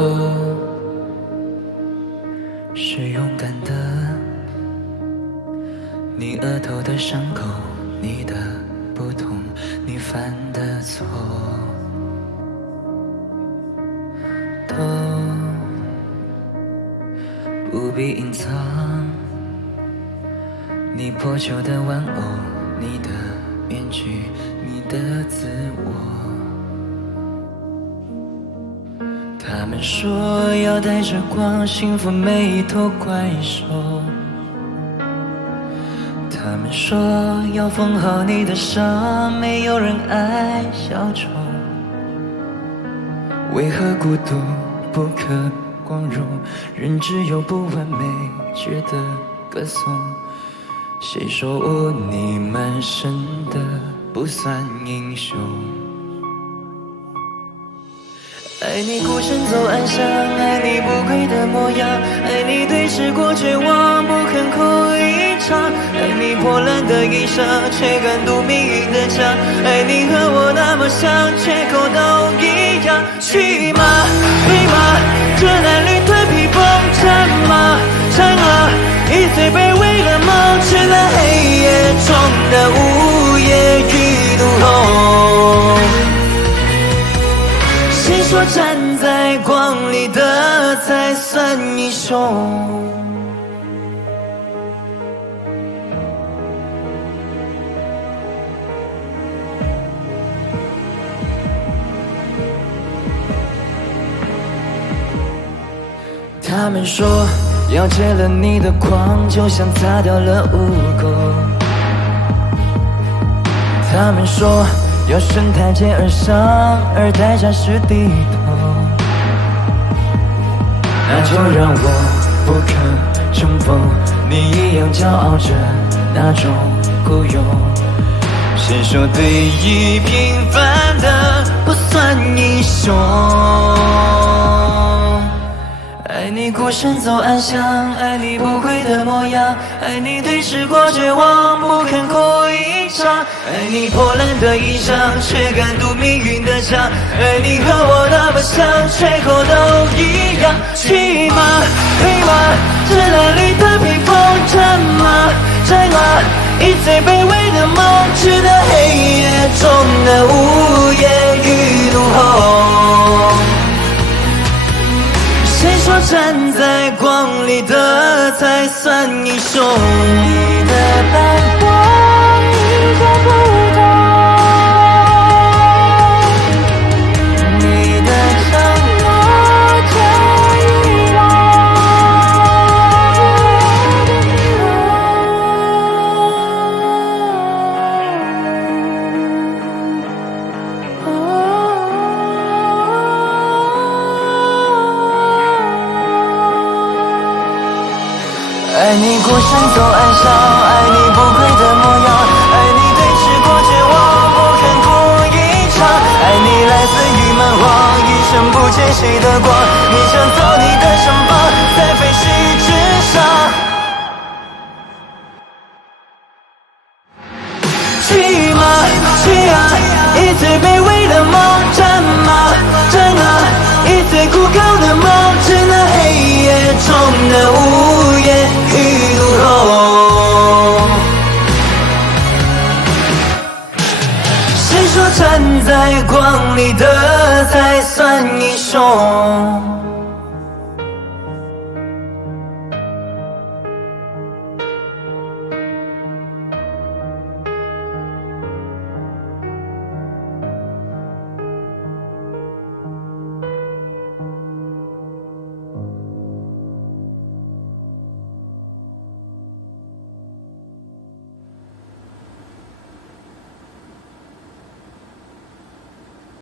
后是勇敢的。你额头的伤口，你的不同，你犯的错，都不必隐藏。你破旧的玩偶，你的面具，你的自我。他们说要带着光幸福每一头怪兽，他们说要缝好你的伤，没有人爱小丑。为何孤独不可光荣？人只有不完美觉得歌颂。谁说你满身的不算英雄？爱你孤身走暗巷，爱你不跪的模样，爱你对视过绝望不肯哭一场，爱你破烂的衣裳却敢堵命运的枪，爱你和我那么像缺口都一样。去吗飞吗，这褴褛的披风，战吗战啊，以最卑微的梦去了黑夜中的午夜与怒吼。谁说站在光里的才算英雄？他们说要戒了你的狂，就像擦掉了污垢。他们说要顺台阶而上，而代价是低头。那就让我不可乘风，你一样骄傲着那种孤勇。谁说对弈平凡的不算英雄？爱你孤身走暗巷，爱你不跪的模样，爱你对视过绝望不肯哭一场，爱你破烂的衣裳却敢堵命运的枪，爱你和我那么像缺口都一样。去吗飞吗，这褴褛的披风，战吗战啊，以最卑微的梦去了黑夜中的午夜与怒吼。谁说站在光里的才算英雄？你的斑驳与众不同，你的承诺却遗忘。爱你孤身走暗巷，爱你不跪的模样，爱你对视过绝望不肯哭一场，爱你来自于蛮荒，一生不见谁的光，你抢走你的身旁，在废墟之上。去吗去啊，以最卑微的梦，战吗战啊，以最枯槁的梦，去了黑夜中的午夜与怒吼。谁说站在光里的才算英雄？